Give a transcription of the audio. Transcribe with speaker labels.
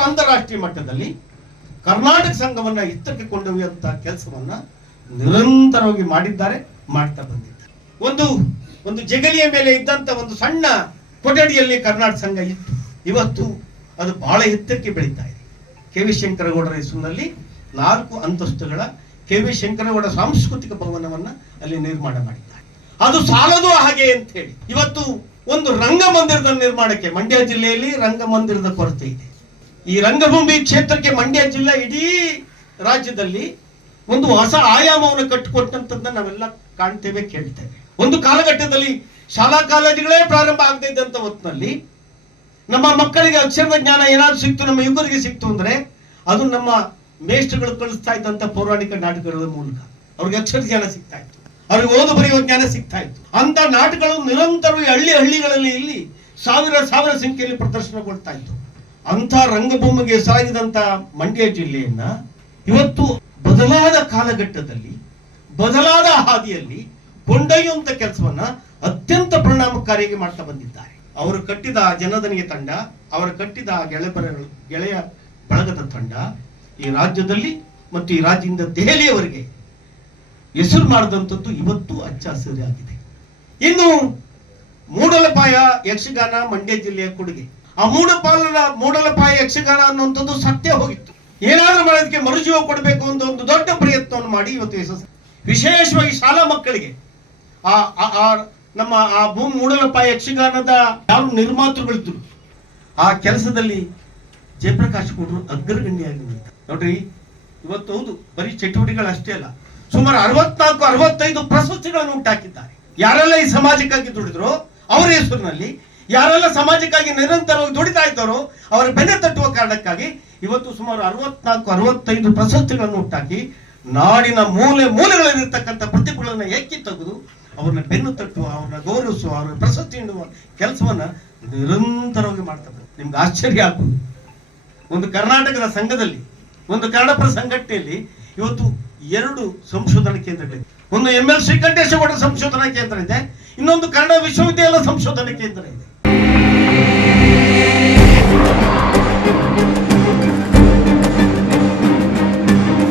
Speaker 1: ಮತ್ತು ಅಂತಾರಾಷ್ಟ್ರೀಯ ಮಟ್ಟದಲ್ಲಿ ಕರ್ನಾಟಕ ಸಂಘವನ್ನ ಎತ್ತರಕ್ಕೆ ಕೊಂಡೊಯ್ಯುವಂತಹ ಕೆಲಸವನ್ನ ನಿರಂತರವಾಗಿ ಮಾಡಿದ್ದಾರೆ, ಮಾಡ್ತಾ ಬಂದಿದ್ದಾರೆ. ಒಂದು ಒಂದು ಜಗಲಿಯ ಮೇಲೆ ಇದ್ದಂತ ಒಂದು ಸಣ್ಣ ಕೊಠಡಿಯಲ್ಲಿ ಕರ್ನಾಟಕ ಸಂಘ ಇತ್ತು. ಇವತ್ತು ಅದು ಬಹಳ ಎತ್ತರಕ್ಕೆ ಬೆಳೀತಾ ಇದೆ. ಕೆ ವಿ ಶಂಕರಗೌಡರ ಹೆಸರಿನಲ್ಲಿ ನಾಲ್ಕು ಅಂತಸ್ತುಗಳ ಕೆ ವಿ ಶಂಕರಗೌಡ ಸಾಂಸ್ಕೃತಿಕ ಭವನವನ್ನ ಅಲ್ಲಿ ನಿರ್ಮಾಣ ಮಾಡಿದ್ದಾರೆ. ಅದು ಸಾಲದು ಹಾಗೆ ಅಂತ ಹೇಳಿ. ಇವತ್ತು ಒಂದು ರಂಗಮಂದಿರದ ನಿರ್ಮಾಣಕ್ಕೆ ಮಂಡ್ಯ ಜಿಲ್ಲೆಯಲ್ಲಿ ರಂಗಮಂದಿರದ ಕೊರತೆ ಇದೆ. ಈ ರಂಗಭೂಮಿ ಕ್ಷೇತ್ರಕ್ಕೆ ಮಂಡ್ಯ ಜಿಲ್ಲಾ ಇಡೀ ರಾಜ್ಯದಲ್ಲಿ ಒಂದು ಹೊಸ ಆಯಾಮವನ್ನು ಕಟ್ಟಿಕೊಟ್ಟಂತದ್ದನ್ನ ನಾವೆಲ್ಲ ಕಾಣ್ತೇವೆ, ಕೇಳ್ತೇವೆ. ಒಂದು ಕಾಲಘಟ್ಟದಲ್ಲಿ ಶಾಲಾ ಕಾಲೇಜುಗಳೇ ಪ್ರಾರಂಭ ಆಗದೇ ಇದ್ದಂತ ಹೊತ್ತಿನಲ್ಲಿ ನಮ್ಮ ಮಕ್ಕಳಿಗೆ ಅಕ್ಷರದ ಜ್ಞಾನ ಏನಾದ್ರು ಸಿಕ್ತು, ನಮ್ಮ ಯುವಕರಿಗೆ ಸಿಕ್ತು ಅಂದ್ರೆ ಅದು ನಮ್ಮ ಮೇಷ್ಟ್ರುಗಳು ಕಳಿಸ್ತಾ ಇದ್ದಂತ ಪೌರಾಣಿಕ ನಾಟಕಗಳ ಮೂಲಕ. ಅವ್ರಿಗೆ ಅಕ್ಷರ ಜ್ಞಾನ ಸಿಗ್ತಾ ಇತ್ತು. ಅವ್ರಿಗೆ ಓದು ಬರೆಯುವ ಜ್ಞಾನ ಸಿಗ್ತಾ ಇತ್ತು. ಅಂತ ನಾಟಕಗಳು ನಿರಂತರವಾಗಿ ಹಳ್ಳಿ ಹಳ್ಳಿಗಳಲ್ಲಿ ಇಲ್ಲಿ ಸಾವಿರ ಸಾವಿರ ಸಂಖ್ಯೆಯಲ್ಲಿ ಪ್ರದರ್ಶನಗೊಳ್ತಾ ಇತ್ತು. ಅಂತ ರಂಗಭೂಮಿಗೆ ಸಾಗಿದಂತ ಮಂಡ್ಯ ಜಿಲ್ಲೆಯನ್ನ ಇವತ್ತು ಬದಲಾದ ಕಾಲಘಟ್ಟದಲ್ಲಿ, ಬದಲಾದ ಹಾದಿಯಲ್ಲಿ ಕೊಂಡೊಯ್ಯುವಂತ ಕೆಲಸವನ್ನ ಅತ್ಯಂತ ಪರಿಣಾಮಕಾರಿಯಾಗಿ ಮಾಡ್ತಾ ಬಂದಿದ್ದಾರೆ. ಅವರು ಕಟ್ಟಿದ ಜನದನಿಗೆ ತಂಡ, ಅವರು ಕಟ್ಟಿದ ಗೆಳೆಬರ ಗೆಳೆಯ ಬಳಗದ ತಂಡ ಈ ರಾಜ್ಯದಲ್ಲಿ ಮತ್ತು ಈ ರಾಜ್ಯದಿಂದ ದೆಹಲಿಯವರೆಗೆ ಹೆಸರು ಮಾಡಿದಂಥದ್ದು ಇವತ್ತು ಹಚ್ಚ ಹಸಿರಾಗಿದೆ. ಇನ್ನು ಮೂಡಲಪಾಯ ಯಕ್ಷಗಾನ ಮಂಡ್ಯ ಜಿಲ್ಲೆಯ ಕೊಡುಗೆ. ಆ ಮೂಡಪಾಲನ ಮೂಡಲಪಾಯ ಯಕ್ಷಗಾನ ಅನ್ನುವಂಥದ್ದು ಸತ್ಯ ಹೋಗಿತ್ತು. ಏನಾದ್ರೂ ಮಾಡೋದಕ್ಕೆ ಮರುಜೀವ ಕೊಡಬೇಕು ಅಂತ ಒಂದು ದೊಡ್ಡ ಪ್ರಯತ್ನವನ್ನು ಮಾಡಿ ಇವತ್ತು ಯಶಸ್ಸು. ವಿಶೇಷವಾಗಿ ಶಾಲಾ ಮಕ್ಕಳಿಗೆ. ಆ, ಆ- ನಮ್ಮ ಆ ಭೂಮಿ ಮೂಡಲಪಾಯ ಯಕ್ಷಗಾನದ ಯಾರು ನಿರ್ಮಾತೃಗಳಿದ್ರು. ಆ ಕೆಲಸದಲ್ಲಿ ಜಯಪ್ರಕಾಶ್ ಗೌಡರು ಅಗ್ರಗಣ್ಯಾಗಿ ನೋಡ್ರಿ, ಇವತ್ತು ಹೌದು, ಬರೀ ಚಟುವಟಿಕೆಗಳು ಅಷ್ಟೇ ಅಲ್ಲ, ಸುಮಾರು ಅರವತ್ನಾಲ್ಕು, ಅರವತ್ತೈದು ಪ್ರಶಸ್ತಿಗಳನ್ನು ಉಂಟಾಕಿದ್ದಾರೆ. ಯಾರೆಲ್ಲ ಈ ಸಮಾಜಕ್ಕಾಗಿ ದುಡಿದ್ರು, ಅವರ ಹೆಸರಿನಲ್ಲಿ ಯಾರೆಲ್ಲ ಸಮಾಜಕ್ಕಾಗಿ ನಿರಂತರವಾಗಿ ದುಡಿತಾ ಇದ್ದಾರೋ ಅವರ ಬೆಲೆ ತಟ್ಟುವ ಕಾರಣಕ್ಕಾಗಿ ಇವತ್ತು ಸುಮಾರು ಅರವತ್ನಾಲ್ಕು, ಅರವತ್ತೈದು ಪ್ರಶಸ್ತಿಗಳನ್ನು ಉಂಟಾಕಿ ನಾಡಿನ ಮೂಲೆ ಮೂಲೆಗಳಲ್ಲಿರ್ತಕ್ಕಂಥ ಪ್ರತಿಭೆಗಳನ್ನ ಎಕ್ಕಿ ತೆಗೆದು ಅವ್ರನ್ನ ಬೆನ್ನು ತಟ್ಟುವ, ಅವ್ರನ್ನ ಗೌರವಿಸುವ, ಅವ್ರನ್ನ ಪ್ರಶಸ್ತಿ ನೀಡುವ ಕೆಲಸವನ್ನ ನಿರಂತರವಾಗಿ ಮಾಡ್ತಾರೆ. ನಿಮ್ಗೆ ಆಶ್ಚರ್ಯ ಆಗ್ಬೋದು. ಒಂದು ಕರ್ನಾಟಕದ ಸಂಘದಲ್ಲಿ, ಒಂದು ಕನ್ನಡಪರ ಸಂಘಟನೆಯಲ್ಲಿ ಇವತ್ತು ಎರಡು ಸಂಶೋಧನಾ ಕೇಂದ್ರಗಳಿವೆ ಒಂದು ಎಂ ಎಲ್ ಶ್ರೀಕಂಠೇಶ್ವರ ಸಂಶೋಧನಾ ಕೇಂದ್ರ ಇದೆ, ಇನ್ನೊಂದು ಕನ್ನಡ ವಿಶ್ವವಿದ್ಯಾಲಯ ಸಂಶೋಧನಾ ಕೇಂದ್ರ ಇದೆ. Yeah.